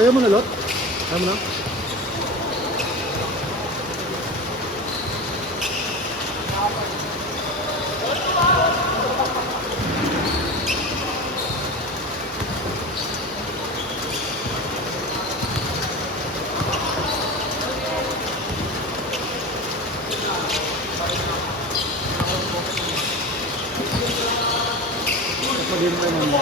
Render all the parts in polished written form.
Ayaw mo na, Lot? Ayaw mo na? Magiging na naman.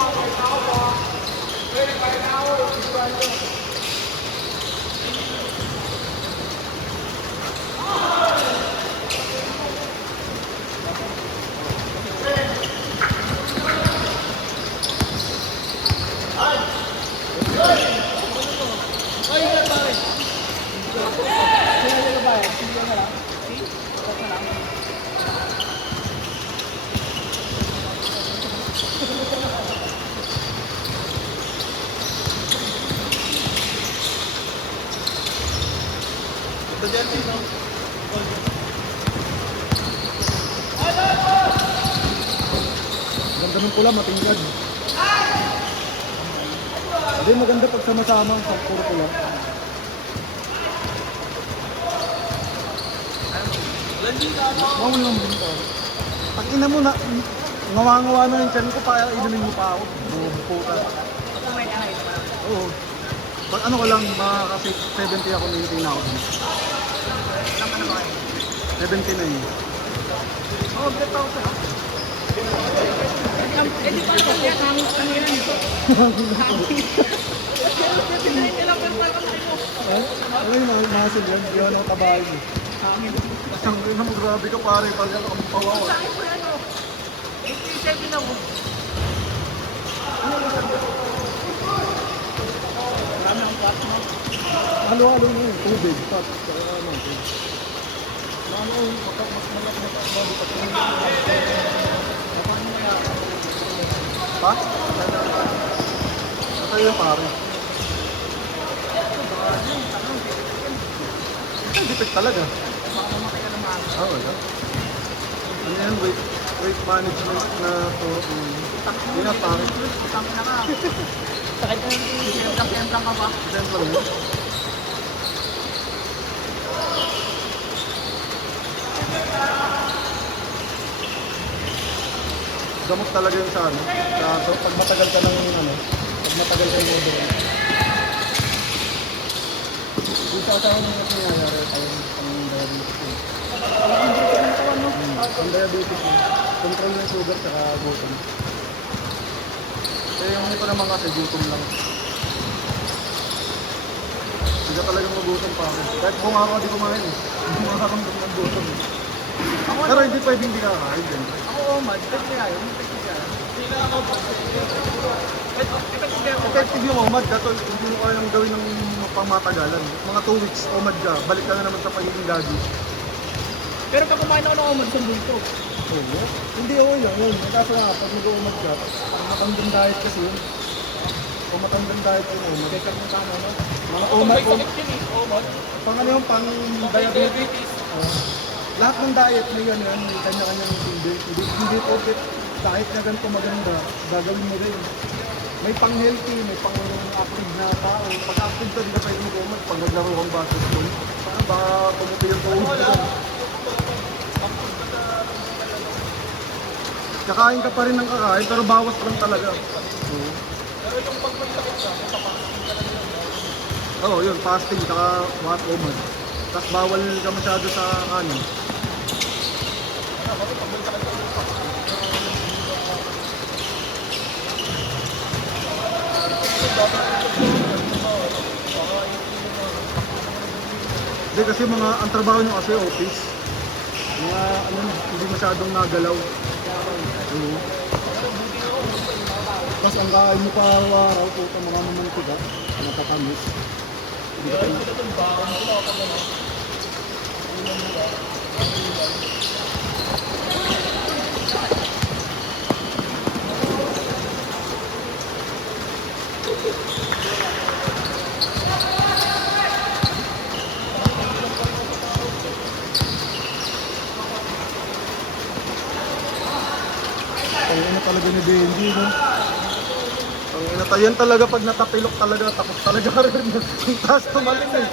Ganda ng pula, matingkad. Hindi maganda pag sama-sama sa puro pula. Wow lang dito. Pag ina mo na, ngawa-ngawa na yung tiyan ko pa, inumin mo pa ako. Bubuka. Oo. Pag ano ko lang, kasi 70 ako, maintain na ako. 70 na yun. Oo, bet ako sa'yo. Eh di pa ito, kaya kami yan ito. Ano yun, mahasil yan, di ako nakabahay mo. Isang rin naman, grabe ka pare, pag ano kami pawaw. 87 ako. Marami ang pot mo. Halo-halo mo yun, tubig, pot, saka ano, tubig. Ano yun, mas malak na bago pa ito. Ha? Patay yung pare. Ay, dipit talaga. Oo, wala. Ano yan, weight management na to. Hindi na pare. Sakit na yung templang ka ba? Templang yun. Gamot talaga yung sa ano. So, pag matagal ka ng ano, pag matagal ka yung order. Dito kasi ako nang nangyayari tayo ang diabetes. Ang diabetes yun. Control yung sugar saka gutom. Eh yung ito naman kasi gutom lang. Hindi ka talagang magutom pa ako. Kahit bumaka ka di kumain eh. Hindi makakamdam ng gutom eh. Pero hindi pwedeng hindi ka kakain din. Ako, mad. Pwede kaya yun. Effective yung OMAD ka, hindi mo kayang gawin ng pangmatagalan. Mga 2 weeks OMAD ka, balik ka na naman sa pagiging gagi. Pero pag kumain ako ng omad, sandun ko. Oo. Hindi okay lang yun. Kaso nga, pag mag-OMAD ka, matandang diet kasi yun. Kung matandang diet yung OMAD. Check mo kano, no? Mga OMAD, Omad. pang ano yung pang diabetes. Lahat ng diet may yan, may kanya-kanyang hindi porket kahit na ganito maganda, gagawin mo rin. May pang healthy, may pang active na tao. Pag active ka, di ka pwede mag-OMAD pag naglaro kang basketball. Para ba pumuti yung tuhod ka? Kakain ka pa rin ng kakain, pero bawas lang talaga. Pero yung pag may sakit ka, kapasting ka lang yun. Oo, yun, fasting, saka what OMAD. Tapos bawal ka masyado sa kanin. Hindi kasi ang trabaho nyo kasi office. Mga ano, hindi masyadong nagalaw. Oo. Tapos ang kain mo pa araw-araw, puta mga mamantika, natatamis. Hindi ka tayo. Ang ina talaga ni Benji, no? Ang ina yan talaga pag natapilok talaga, tapos talaga rin. Ang taas tumalim eh.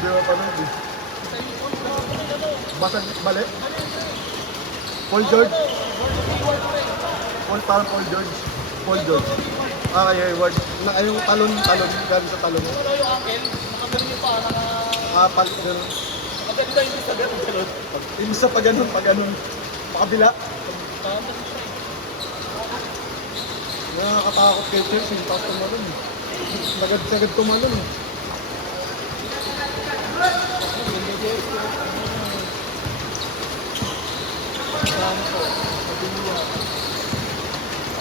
Di ba panood eh? Basag, mali. Paul George? Parang Paul George. Paul George. Ah, kay Hayward. Ay, yung talon, galing sa talon. Wala yung ankle, nakagaling yung paa na... Palit gano'n. Nakagaling tayo yung sa ganun. Imsa pa ganun. Makabila. Nakakatakot kay Chelsea, yung taas tumalon eh. Sagad tumalon eh.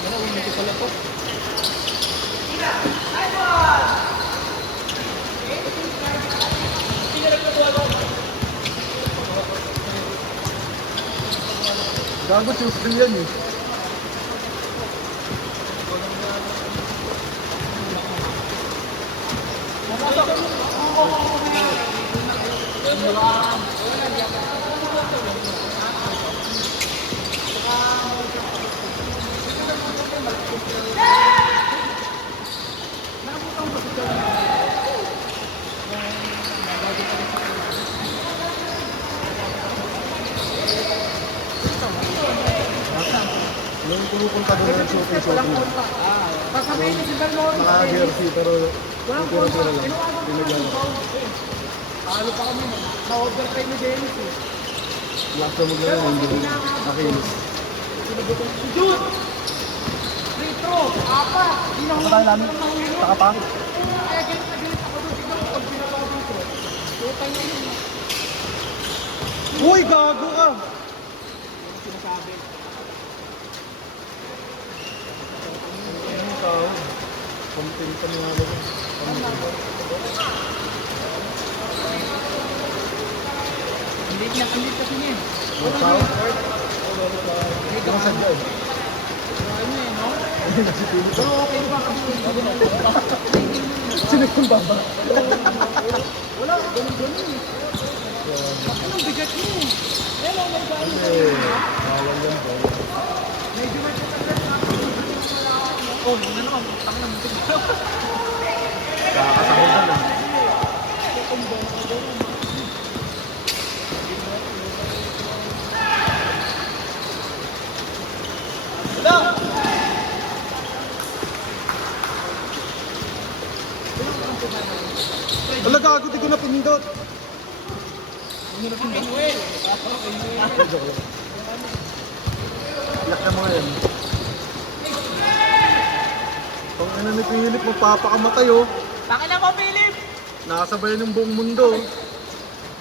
Ano, ulit ko pala to. Gago Tuesday yan eh. Yung pupunta doon ng shooting. Kasabay na si Belmont. Naka-jersey pero Walang tira-tira kontak. lang. Pinagyan. Talo pa kami. Na-overtime ni Dennis eh. Last na maglayo, hindi. Nakinis. Shoot! Free throw! Apat! Di na Ako tayo namin. Taka pa. Kaya galit na galit ako doon. Tignan mo pag binabago ko. Utang na yun. Uy, gago ka! Sinasabi. Ano tao? Pumping ka nga ba? Hindi kasi niya. Ano tao? Ano sa dyan? Ano eh, no? Nasipilip Pero okay ba kasi Sino yung baba? wala ka ganun-ganun eh. Bakit ang bigat mo? Eh, lang may gano'n. Bawal yan po. Medyo may pagkakas na ako. Oh, ano naman, tang na mutig. Kakasahudan eh. Wala gago, di ko na pinindot. Iyak na mga yan. Kung ano ni Philip, magpapakamatay oh. Tangin na mo, Philip! Nakasabayan yung buong mundo.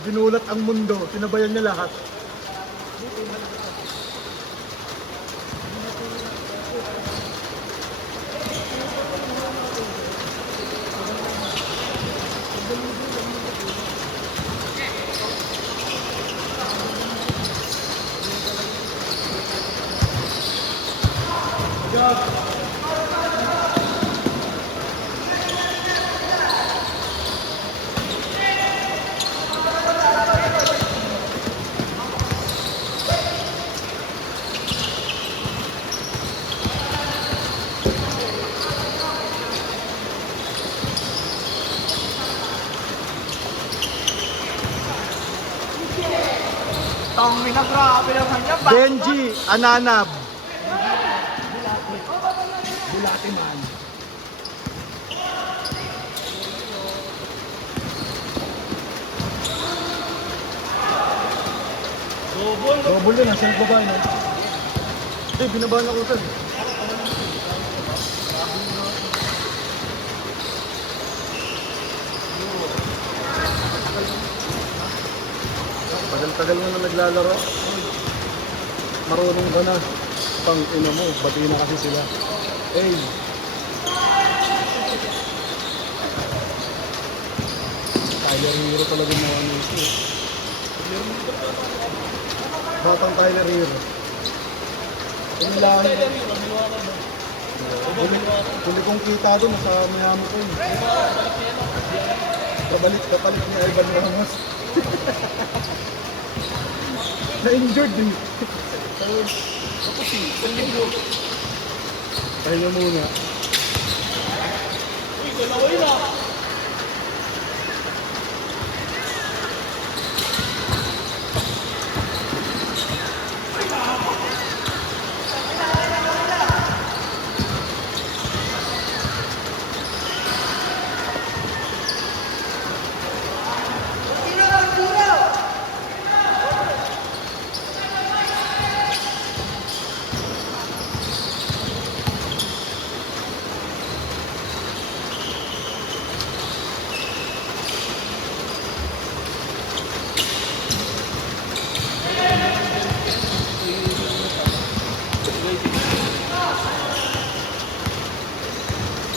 Ginulat ang mundo. Sinabayan niya lahat. Tangin na, grabe naman yan. Benji Ananab. Bulate man. Double yun, nasa nagbaba yun. Hindi, binabahan ako sir. Tagal-tagal mo na naglalaro. Marunong ka na. Pang ina mo, bati na kasi sila. Hey! Tyler Hero talaga na ano ito. Batang Tyler Hero. Umilahan mo. Huli kong kita doon, nasa Miami ko yun. Kapalit ni Ivan Ramos. Na-injured eh. Tapos isang linggo. Kaya muna. Uy, dalaway na.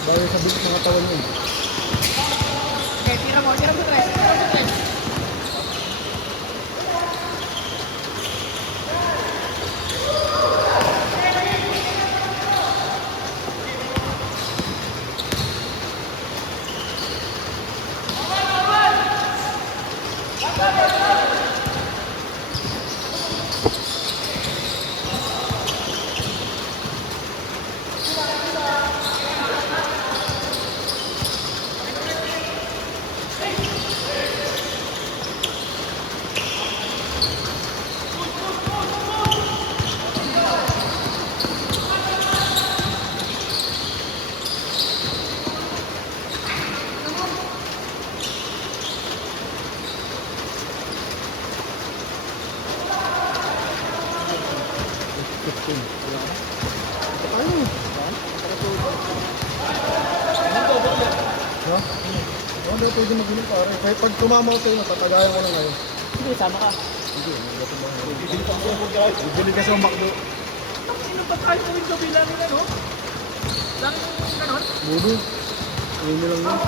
Dahil sa bilis ng katawan yun. Okay, tira mo, tres. Tira mo, tres. Ha? Ano daw pwede mag-inom pare? Kahit pag tumama ko sa'yo, tatagayan ko na ngayon. Sige, sama ka. Hindi, magato ba? Bibili ka sa McDo. Sino ba tayo tuwing gabi lang yun, ano? Lang ganon? Budo. Ayun lang yun.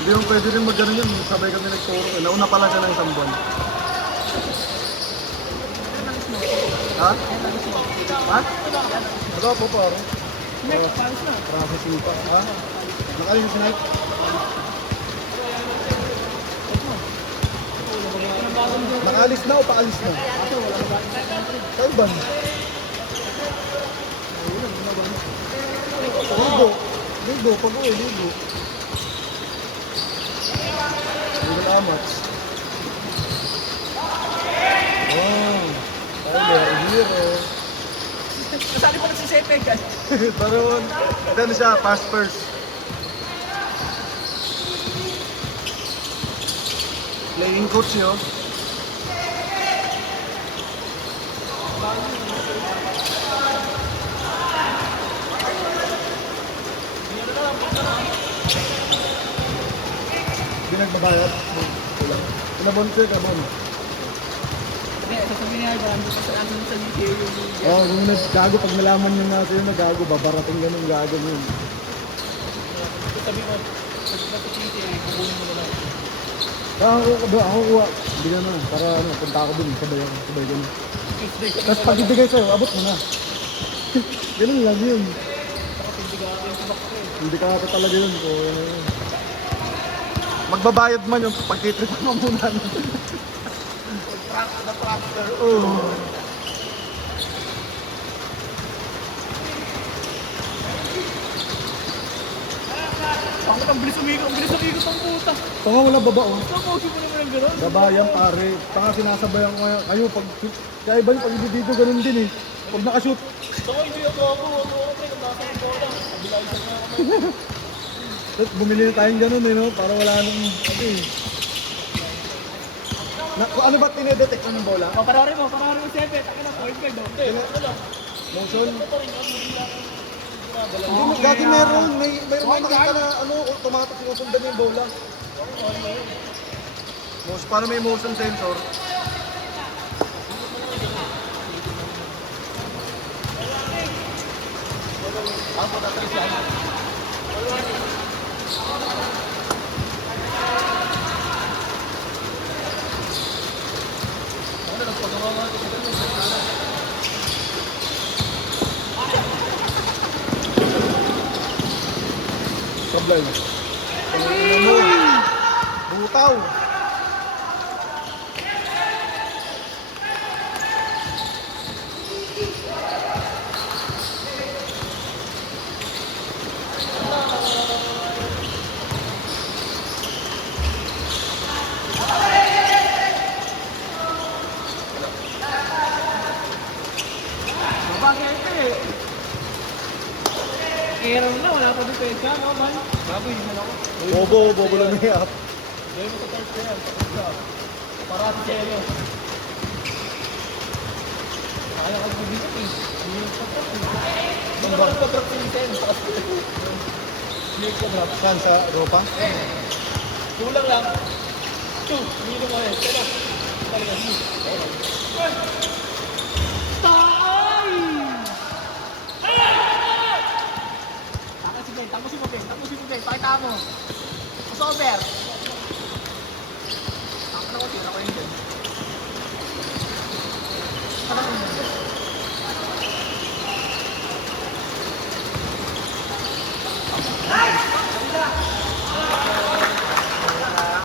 Hindi yung pwede rin mag-ganon yun. Sabay kami nagturo. Nauna pala siya ng isang buwan. Ha? Ha? Wala po pare. Next, palis na. Processing pa. Ha? Nakalim yung snipe? Nakaalis na o paalis na? Saan ba? Ligo. Ligo. Pag-uwi, ligo. Ligo na amats. Oh. Tyler Hero. Kasali pa na si Sepe, guys. Taron. Ano siya? Pass first. Playing coach yun. Hindi nagbabayad. Kulang. Kinabon ko yung kabon. Hindi, sasabihin niya, andun pa sa amin sa UK yung Oo, kung naggago, pag nalaman nyo natin yung nagago, babarating ganun gago yun. Sabi mo, nagpapakiti, kukunin mo na lang. Ako kuha. Hindi ka na. Para ano, punta ako dun. Sabay ako. Sabay ganun. Tapos pag ibigay sa'yo, abot mo na. Ganun lang yun. Hindi ka ata talaga yun. So, ano yun. Magbabayad man yung pagtitripan mo muna. The tractor. Oo. Bakit ang bilis umigot ang puta. Tanga wala baba oh. Nakogi mo naman ang gano'n. Gabayan pare. Tanga sinasabayan ko kayo. Pag, kaya iba yung pag dito ganun din eh. Pag nakashoot. Ako, hindi ako, pre, ang nasa yung bola. Kabilang isa na kamay. Tapos bumili na tayong ganun eh no. Para wala nang ano eh. Ano ba tinedetect ng bola? Parari mo, Sepe. Takin na, point guard, oh. Hindi, ano lang. Motion? Ito pa rin, hindi lang. Hindi, gagi meron. Mayroon nakita na ano, automatic sinusundan yung bola. Para may motion sensor. Problem. Butaw. Babagay ito eh. Error na, wala pa depensa, no, man? Baboy, yun ako. Bobo lang niya. Gawin mo sa third ko yan. Para si Chelo. Kaya ka mabigat eh. Hindi yung sa-drop. Hindi naman nagpa-drop yung 10. Hindi nagpa-drop. Saan sa ropa? Kulang lang. 2. Hindi mo eh. Chelo. Talaga. Taay! Takas si Ben, tapusin mo Ben, pakita mo. Crossover.